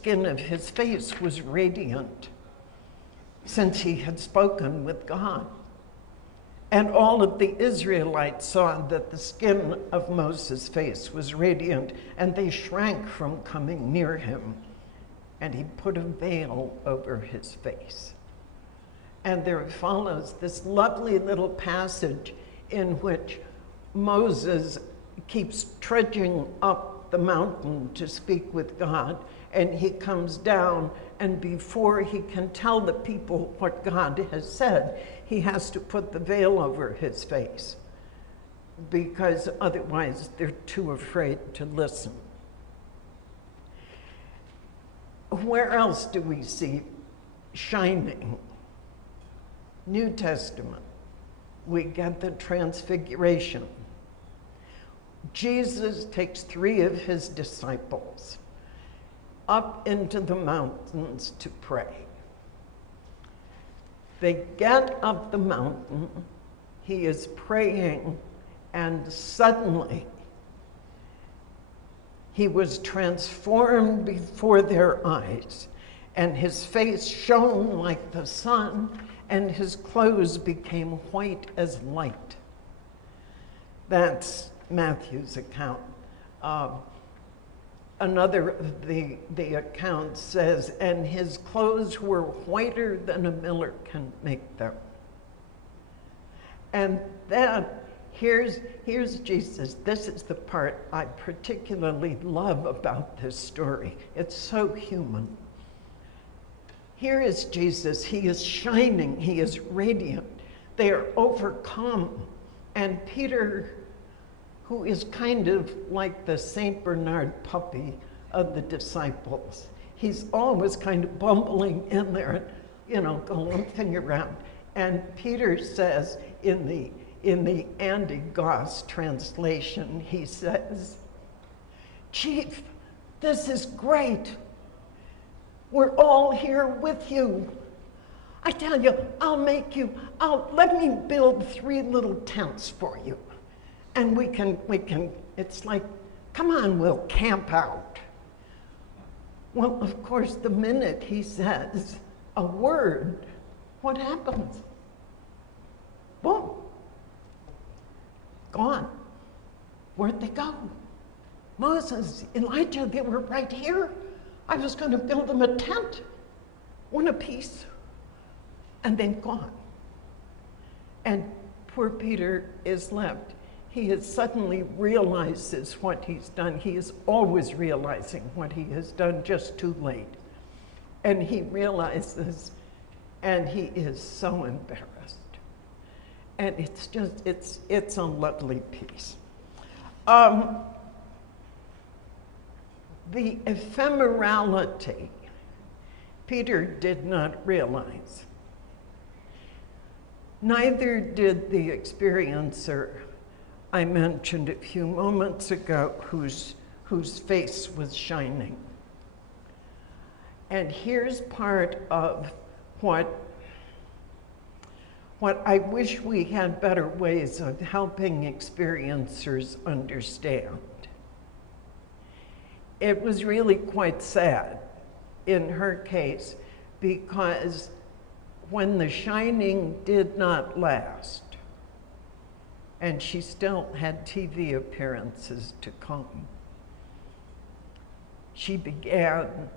skin of his face was radiant, since he had spoken with God. And all of the Israelites saw that the skin of Moses' face was radiant, and they shrank from coming near him. And he put a veil over his face. And there follows this lovely little passage in which Moses keeps trudging up the mountain to speak with God, and he comes down, and before he can tell the people what God has said, he has to put the veil over his face, because otherwise they're too afraid to listen. Where else do we see shining? New Testament. We get the transfiguration. Jesus takes 3 of his disciples up into the mountains to pray. They get up the mountain, he is praying, and suddenly he was transformed before their eyes, and his face shone like the sun, and his clothes became white as light. That's Matthew's account. Another of the accounts says, and his clothes were whiter than a miller can make them. And then here's Jesus. This is the part I particularly love about this story. It's so human. Here is Jesus. He is shining. He is radiant. They are overcome. And Peter, who is kind of like the St. Bernard puppy of the disciples, he's always kind of bumbling in there, going around. And Peter says in the NDEs translation, he says, "Chief, this is great. We're all here with you. I tell you, let me build 3 little tents for you. And we can, it's like, come on, we'll camp out." Well, of course, the minute he says a word, what happens? Boom. Gone. Where'd they go? Moses, Elijah, they were right here. I was going to build them a tent, one apiece, and then gone. And poor Peter is left. He has suddenly realizes what he's done. He is always realizing what he has done, just too late. And he realizes, and he is so embarrassed. And it's just, it's a lovely piece. The ephemerality, Peter did not realize. Neither did the experiencer I mentioned a few moments ago, whose face was shining. And here's part of what I wish we had better ways of helping experiencers understand. It was really quite sad in her case, because when the shining did not last, and she still had TV appearances to come, she began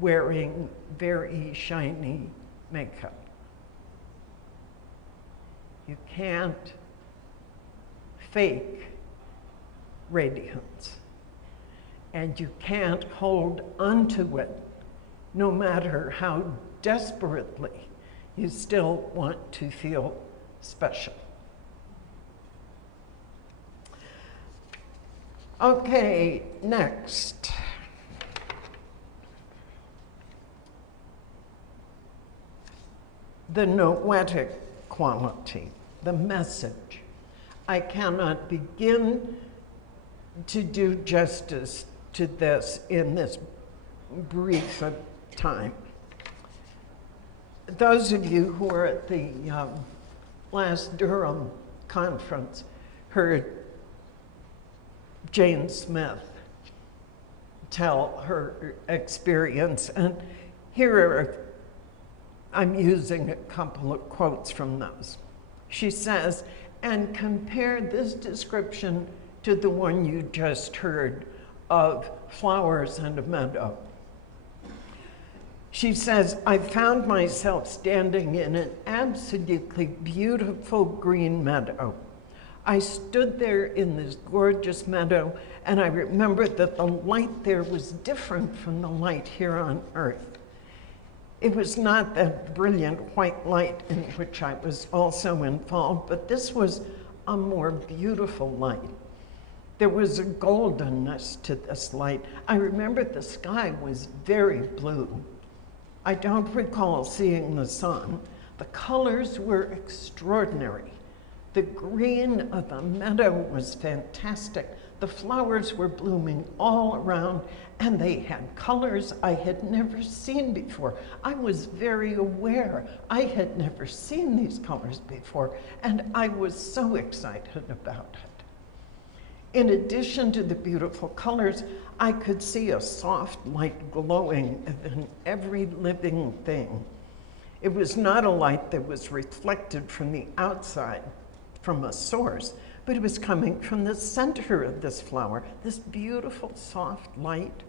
wearing very shiny makeup. You can't fake radiance, and you can't hold onto it, no matter how desperately you still want to feel special. Okay, next. The noetic quality, the message. I cannot begin to do justice to this in this brief time. Those of you who were at the last Durham conference heard Jane Smith tell her experience. And here I'm using a couple of quotes from those. She says, and compare this description to the one you just heard of flowers and a meadow. She says, I found myself standing in an absolutely beautiful green meadow. I stood there in this gorgeous meadow, and I remembered that the light there was different from the light here on earth. It was not that brilliant white light in which I was also involved, but this was a more beautiful light. There was a goldenness to this light. I remember the sky was very blue. I don't recall seeing the sun. The colors were extraordinary. The green of the meadow was fantastic. The flowers were blooming all around, and they had colors I had never seen before. I was very aware I had never seen these colors before, and I was so excited about it. In addition to the beautiful colors, I could see a soft light glowing in every living thing. It was not a light that was reflected from the outside, from a source, but it was coming from the center of this flower, this beautiful soft light.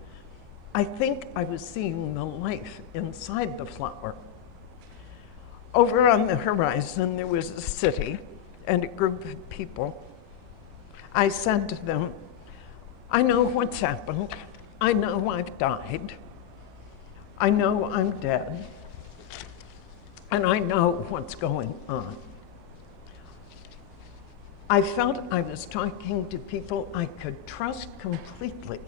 I think I was seeing the life inside the flower. Over on the horizon, there was a city and a group of people. I said to them, I know what's happened. I know I've died. I know I'm dead. And I know what's going on. I felt I was talking to people I could trust completely.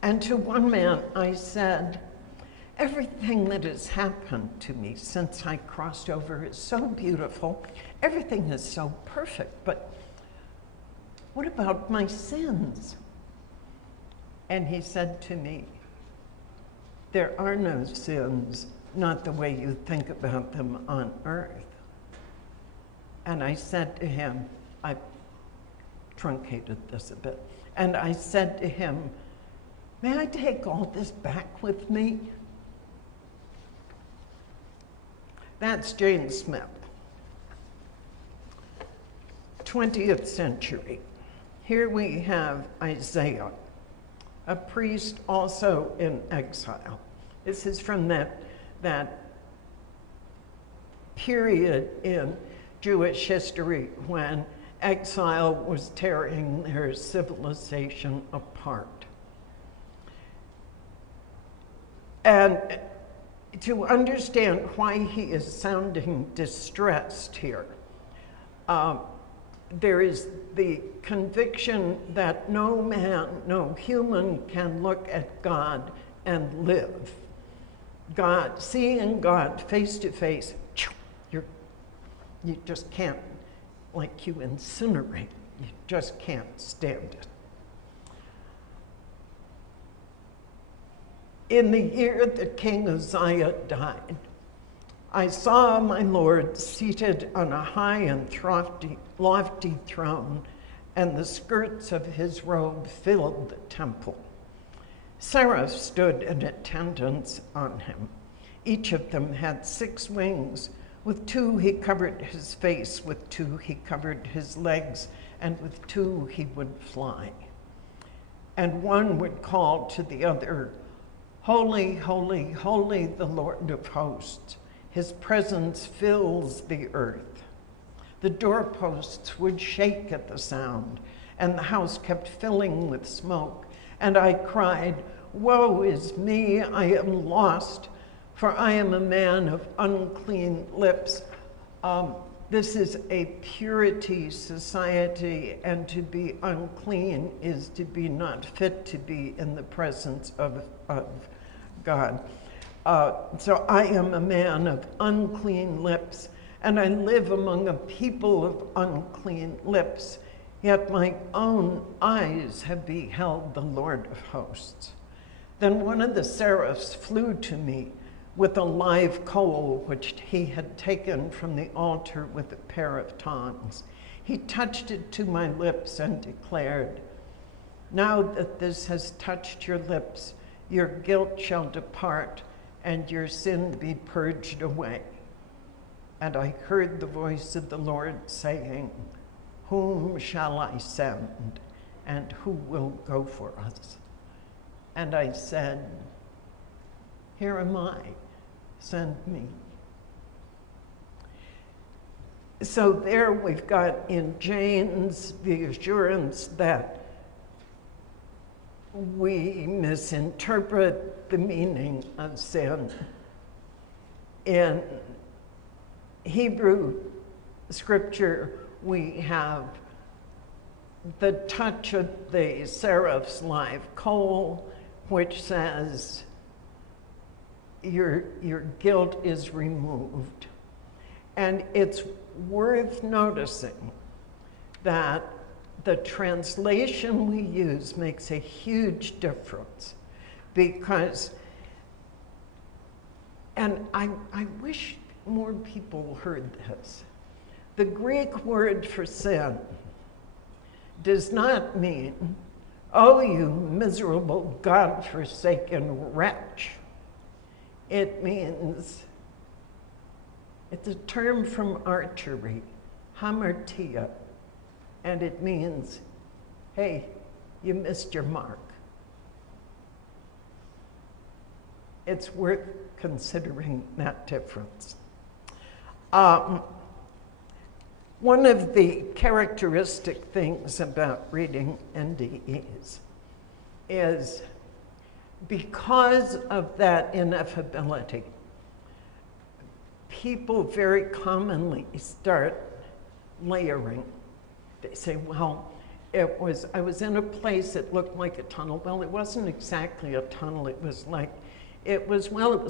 And to one man, I said, everything that has happened to me since I crossed over is so beautiful. Everything is so perfect, but what about my sins? And he said to me, there are no sins, not the way you think about them on earth. And I said to him, I truncated this a bit, and I said to him, may I take all this back with me? That's Jane Smith, 20th century. Here we have Isaiah, a priest also in exile. This is from that period in Jewish history when exile was tearing their civilization apart. And to understand why he is sounding distressed here, there is the conviction that no man, no human can look at God and live. God, seeing God face to face, you just can't, like you incinerate, you just can't stand it. In the year that King Uzziah died, I saw my Lord seated on a high and lofty throne, and the skirts of his robe filled the temple. Seraphs stood in attendance on him. Each of them had 6 wings. With 2 he covered his face, with 2 he covered his legs, and with 2 he would fly. And one would call to the other, holy, holy, holy, the Lord of hosts. His presence fills the earth. The doorposts would shake at the sound, and the house kept filling with smoke. And I cried, woe is me, I am lost, for I am a man of unclean lips. This is a purity society, and to be unclean is to be not fit to be in the presence of God. So I am a man of unclean lips, and I live among a people of unclean lips, yet my own eyes have beheld the Lord of hosts. Then one of the seraphs flew to me with a live coal which he had taken from the altar with a pair of tongs. He touched it to my lips and declared, Now that this has touched your lips, your guilt shall depart, and your sin be purged away. And I heard the voice of the Lord saying, whom shall I send, and who will go for us? And I said, here am I, send me. So there we've got in James the assurance that we misinterpret the meaning of sin. In Hebrew scripture, we have the touch of the seraph's live coal, which says, your guilt is removed. And it's worth noticing that the translation we use makes a huge difference, because, and I wish more people heard this, the Greek word for sin does not mean, oh, you miserable, God-forsaken wretch. It means, it's a term from archery, hamartia, and it means, hey, you missed your mark. It's worth considering that difference. One of the characteristic things about reading NDEs is because of that ineffability, people very commonly start layering. They say, well, I was in a place that looked like a tunnel. Well, it wasn't exactly a tunnel. It was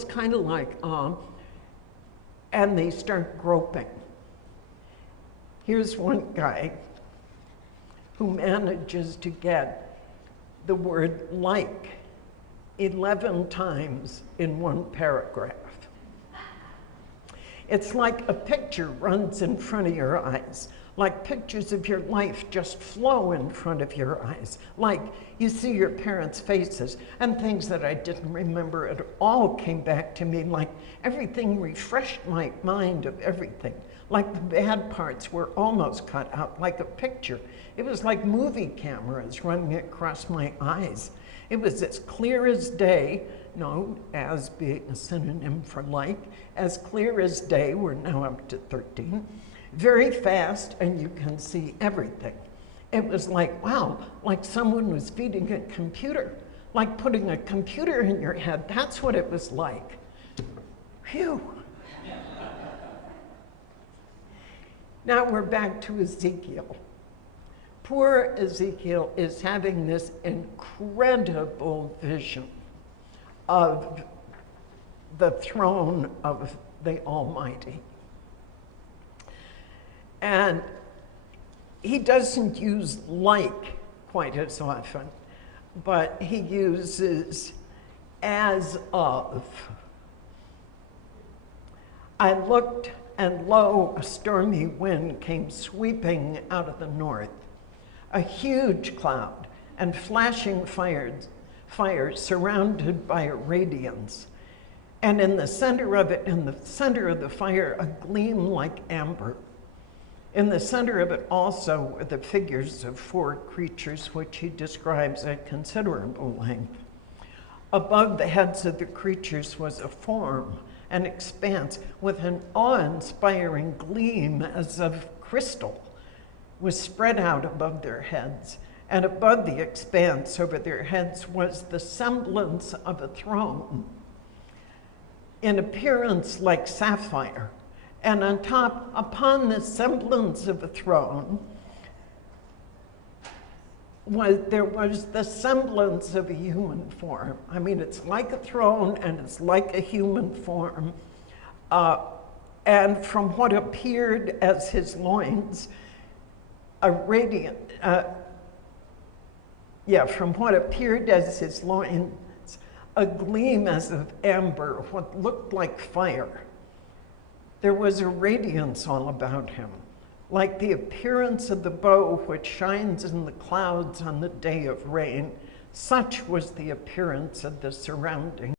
kind of like, and they start groping. Here's one guy who manages to get the word like 11 times in one paragraph. It's like a picture runs in front of your eyes, like pictures of your life just flow in front of your eyes, like you see your parents' faces, and things that I didn't remember at all came back to me, like everything refreshed my mind of everything, like the bad parts were almost cut out, like a picture. It was like movie cameras running across my eyes. It was as clear as day, known as being a synonym for like, as clear as day, we're now up to 13, very fast, and you can see everything. It was like, wow, like someone was feeding a computer, like putting a computer in your head. That's what it was like. Phew. Now we're back to Ezekiel. Poor Ezekiel is having this incredible vision of the throne of the Almighty. And he doesn't use like quite as often, but he uses as of. I looked, and lo, a stormy wind came sweeping out of the north, a huge cloud and flashing fires surrounded by a radiance. And in the center of it, in the center of the fire, a gleam like amber. In the center of it also were the figures of 4 creatures, which he describes at considerable length. Above the heads of the creatures was a form, an expanse with an awe-inspiring gleam as of crystal, was spread out above their heads, and above the expanse over their heads was the semblance of a throne, in appearance like sapphire, and on top, upon the semblance of a throne, there was the semblance of a human form. I mean, it's like a throne and it's like a human form. And from what appeared as his loins, from what appeared as his loins, a gleam as of amber, what looked like fire. There was a radiance all about him, Like the appearance of the bow which shines in the clouds on the day of rain, such was the appearance of the surrounding